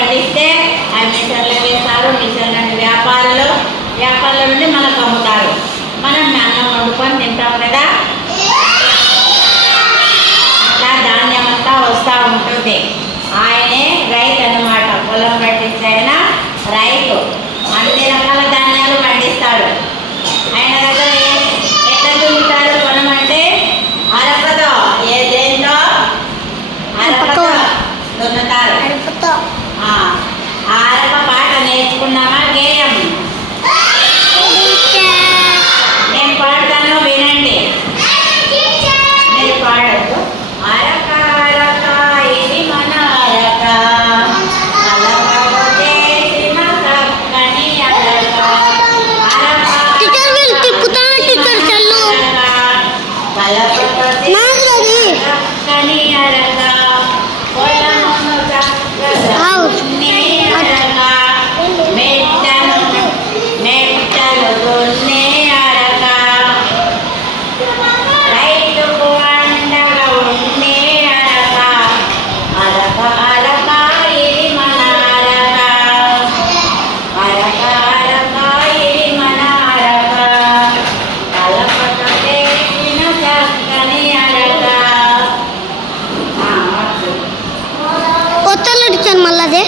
పండిస్తే ఆ మిషన్లు వేస్తారు. మిషన్ల నుండి వ్యాపారుల నుండి మనకు అమ్ముతారు. మనం అన్నం వండుకొని తింటాం కదా. అట్లా ధాన్యం అంతా వస్తూ ఉంటుంది. ఆయనే రైతు అన్నమాట. పొలం పట్టించి ఆయన రైతు. అన్ని రకాల ధాన్యాలు పండిస్తాడు. ఆయన దగ్గర ఎట్లా దున్నుతారు పొలం అంటే అరపతో, దేంతో అరపతో దున్నుతారు. ఆ అరప పాట నేర్చుకున్నామా? గేయం నేను పాడతాను, వినండి. మీరు పాడద్దు. అరక అరక ఇది మన అరక, అలకని అరక, కని అరక, పొలమును చక్కగా అరక, మెట్టలు దున్నే అరక, రైతుకు అండగా ఉండే అరక, అరక అరక ఇది మన అరక, అరక అరక ఇది మన అరక, కలపతో చేసిన చక్కని అరక. కొత్తలు అడిచాను మళ్ళీ అదే